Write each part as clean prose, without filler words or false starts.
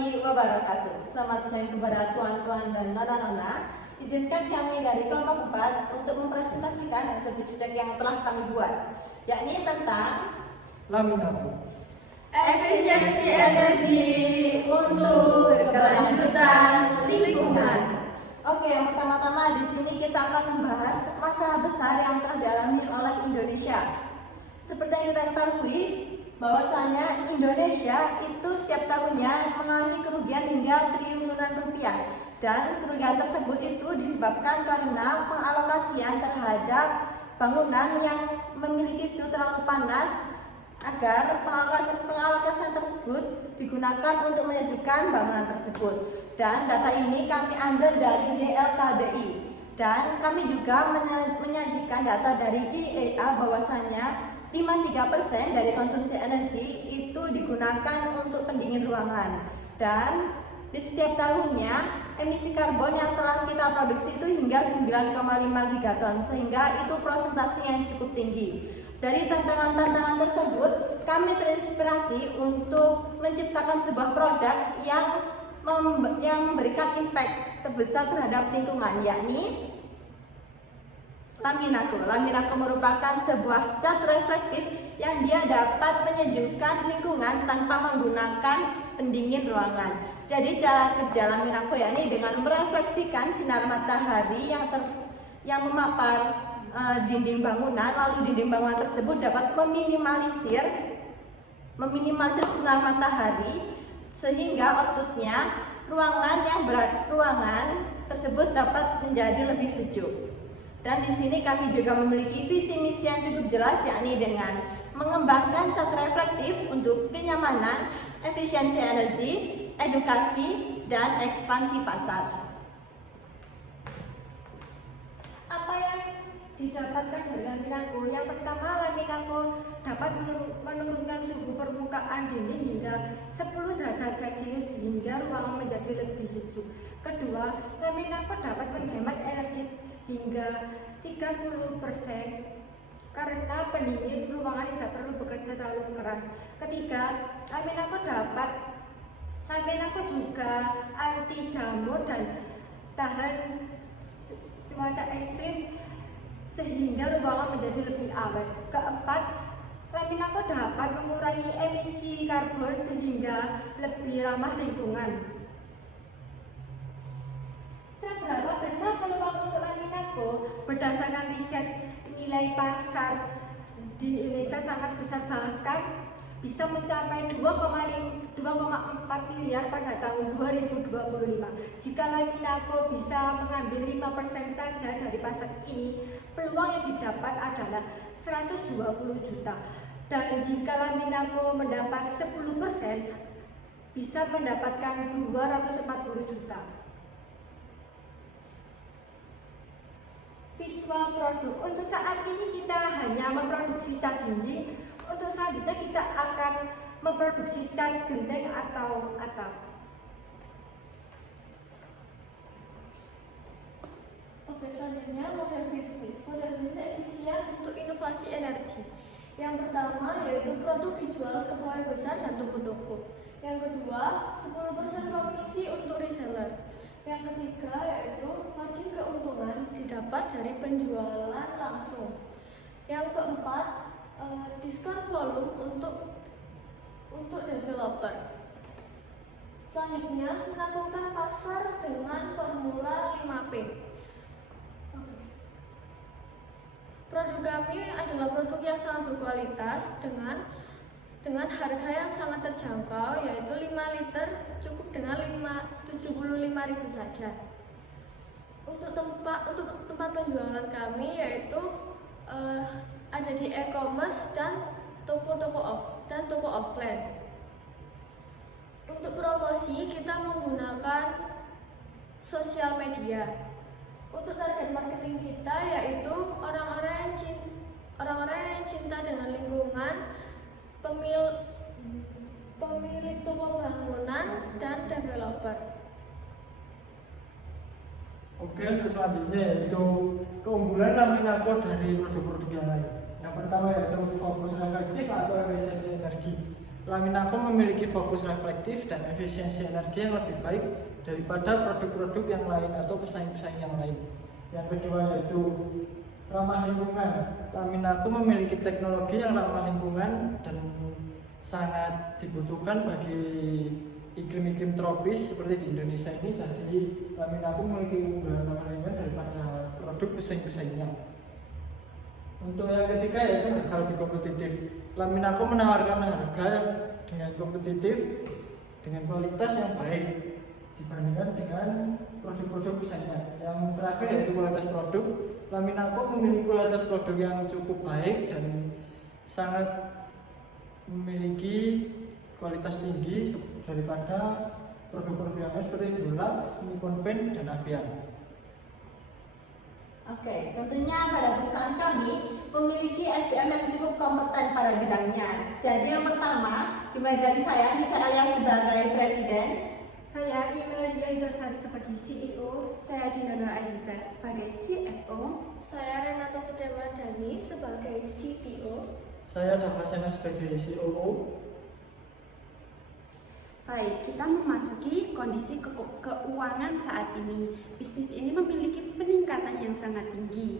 warahmatullahi wabarakatuh. Selamat siang kepada tuan-tuan dan nona-nona. Izinkan kami dari kelompok 4 untuk mempresentasikan hasil project yang telah kami buat, yakni tentang Laminaco. efisiensi energi untuk keberlanjutan lingkungan. Oke, yang pertama-tama di sini kita akan membahas masalah besar yang telah dialami oleh Indonesia. Seperti yang kita ketahui, bahwasanya Indonesia itu setiap tahunnya mengalami kerugian hingga triliunan rupiah, dan kerugian tersebut itu disebabkan karena pengalokasian terhadap bangunan yang memiliki suhu terlalu panas, agar pengalokasian tersebut digunakan untuk menyejukkan bangunan tersebut. Dan data ini kami ambil dari YLKBI, dan kami juga menyajikan data dari IEA bahwasanya 53% dari konsumsi energi itu digunakan untuk pendingin ruangan, dan di setiap tahunnya emisi karbon yang telah kita produksi itu hingga 9,5 gigaton, sehingga itu persentase yang cukup tinggi. Dari tantangan-tantangan tersebut, kami terinspirasi untuk menciptakan sebuah produk yang memberikan impact terbesar terhadap lingkungan, yakni Laminaco. Laminaco merupakan sebuah cat reflektif yang dia dapat menyejukkan lingkungan tanpa menggunakan pendingin ruangan. Jadi cara kerja Laminaco yakni dengan merefleksikan sinar matahari yang memapar dinding bangunan, lalu dinding bangunan tersebut dapat meminimalisir sinar matahari, sehingga outputnya ruangan tersebut dapat menjadi lebih sejuk. Dan di sini kami juga memiliki visi misi yang cukup jelas, yakni dengan mengembangkan cat reflektif untuk kenyamanan, efisiensi energi, edukasi, dan ekspansi pasar. Apa yang didapatkan dari Laminaco? Yang pertama, Laminaco dapat menurunkan suhu permukaan dinding hingga 10 derajat Celcius hingga ruangan menjadi lebih sejuk. Kedua, Laminaco dapat menghemat energi hingga 30% karena pendingin ruangan tidak perlu bekerja terlalu keras. Ketiga, Laminaco juga anti jamur dan tahan cuaca ekstrim sehingga ruangan menjadi lebih awet. Keempat, Laminaco dapat mengurangi emisi karbon sehingga lebih ramah lingkungan. Seberapa besar peluang untuk Laminaco? Berdasarkan riset, nilai pasar di Indonesia sangat besar, bahkan bisa mencapai 2,4 miliar pada tahun 2025. Jika Laminaco bisa mengambil 5% saja dari pasar ini, peluang yang didapat adalah 120 juta. Dan jika Laminaco mendapat 10%, bisa mendapatkan 240 juta. Visual produk. Untuk saat ini kita hanya memproduksi cat dinding. Untuk selanjutnya kita akan memproduksi cat genteng atau atap. Oke, selanjutnya model bisnis. Model bisnis efisien untuk inovasi energi. Yang pertama yaitu produk dijual ke proyek besar dan toko-toko. Yang kedua, 10% komisi untuk reseller. Yang ketiga yaitu margin keuntungan didapat dari penjualan langsung. Yang keempat, diskon volume untuk developer. Selanjutnya, melakukan pasar dengan formula 5P. Produk kami adalah produk yang sangat berkualitas dengan harga yang sangat terjangkau, yaitu 5 liter cukup dengan 75.000 saja. Untuk tempat penjualan kami yaitu ada di e-commerce dan toko offline. Untuk promosi kita menggunakan sosial media. Untuk target marketing kita yaitu orang-orang yang cinta dengan lingkungan, pemilik toko bangunan, dan developer. Oke, untuk selanjutnya yaitu keunggulan Laminaco dari produk-produk yang lain. Yang pertama yaitu fokus efektif atau efisiensi energi. Laminaco memiliki fokus reflektif dan efisiensi energi yang lebih baik daripada produk-produk yang lain atau pesaing-pesaing yang lain. Yang kedua yaitu ramah lingkungan. Laminaco memiliki teknologi yang ramah lingkungan dan sangat dibutuhkan bagi iklim-iklim tropis seperti di Indonesia ini. Jadi Laminaco memiliki keunggulan ramah lingkungan daripada produk pesaing-pesaingnya. Untuk yang ketiga yaitu harga lebih kompetitif. Laminaco menawarkan harga dengan kompetitif dengan kualitas yang baik dibandingkan dengan produk-produk pesaingnya. Yang terakhir yaitu kualitas produk. Laminaco memiliki kualitas produk yang cukup baik dan sangat memiliki kualitas tinggi daripada produk-produk yang lain seperti Dulux, Nippon Paint, dan Avian. Oke, tentunya pada perusahaan kami memiliki SDM yang cukup kompeten pada bidangnya. Jadi yang pertama, dimulai dari saya, Nica Elia sebagai Presiden. Saya Imelia Indosari sebagai CEO. Saya Dina Nur Aziza sebagai CFO. Saya Renata Setiawadani sebagai CTO. Saya Davasena sebagai COO. Baik, kita memasuki kondisi keuangan saat ini. Bisnis ini memiliki peningkatan yang sangat tinggi,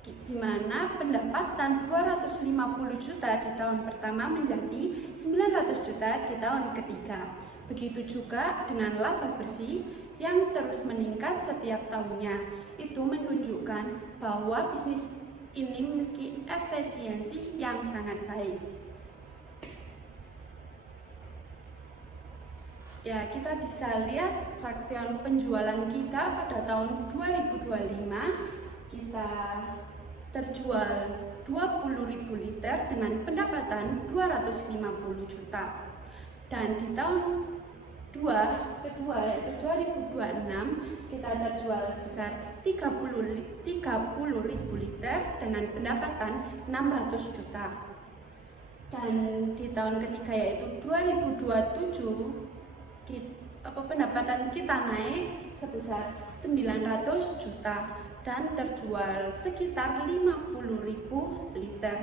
di mana pendapatan 250 juta di tahun pertama menjadi 900 juta di tahun ketiga. Begitu juga dengan laba bersih yang terus meningkat setiap tahunnya. Itu menunjukkan bahwa bisnis ini memiliki efisiensi yang sangat baik. Ya, kita bisa lihat traktian penjualan kita pada tahun 2025 kita terjual 20.000 liter dengan pendapatan 250 juta. Dan di tahun kedua yaitu 2026 kita terjual sebesar 30.000 liter dengan pendapatan 600 juta. Dan di tahun ketiga yaitu 2027 pendapatan kita naik sebesar 900 juta dan terjual sekitar 50.000 liter.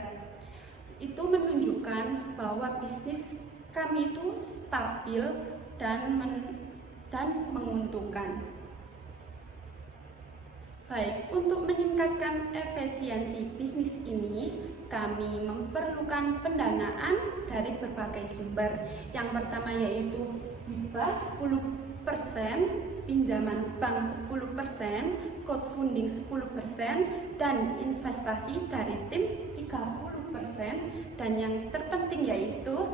Itu menunjukkan bahwa bisnis kami itu stabil dan menguntungkan. Baik, untuk meningkatkan efisiensi bisnis ini, kami memerlukan pendanaan dari berbagai sumber. Yang pertama yaitu hibah 10%, pinjaman bank 10%, crowdfunding 10%, dan investasi dari tim 30%, dan yang terpenting yaitu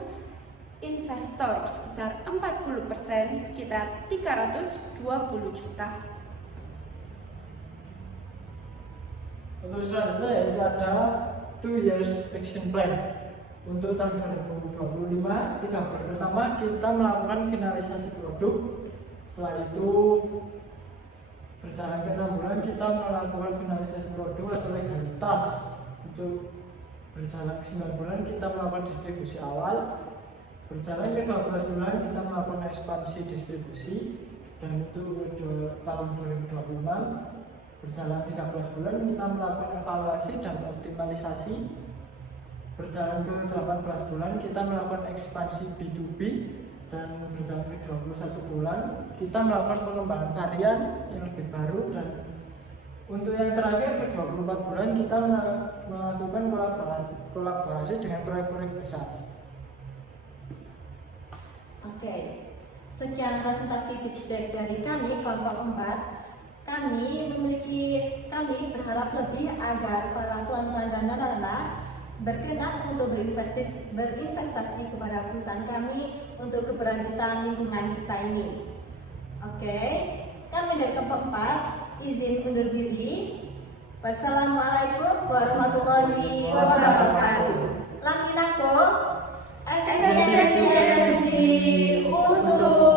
investor sebesar 40%, sekitar 320 juta. Untuk selanjutnya yaitu ada 2 years action plan. Untuk tahun 2025, 3 bulan pertama kita melakukan finalisasi produk. Setelah itu berjalan ke 6 bulan kita melakukan finalisasi produk atau legalitas. Untuk berjalan ke 9 bulan kita melakukan distribusi awal. Berjalan ke 12 bulan kita melakukan ekspansi distribusi. Dan untuk tahun 2026 berjalan 13 bulan kita melakukan evaluasi dan optimalisasi. Berjalan ke 18 bulan kita melakukan ekspansi B2B, dan berjalan ke 21 bulan kita melakukan pengembangan varian yang lebih baru, dan untuk yang terakhir ke 24 bulan kita melakukan kolaborasi dengan proyek-proyek besar. Oke, sekian presentasi pitch deck dari kami kelompok 4. Kami berharap lebih agar para tuan-tuan dan nona-nona berkenan untuk berinvestasi kepada perusahaan kami untuk keberlanjutan lingkungan kita ini. Oke, kami dari kelompok 4 izin undur diri. Wassalamualaikum warahmatullahi wabarakatuh. Laminaco, efisiensi energi untuk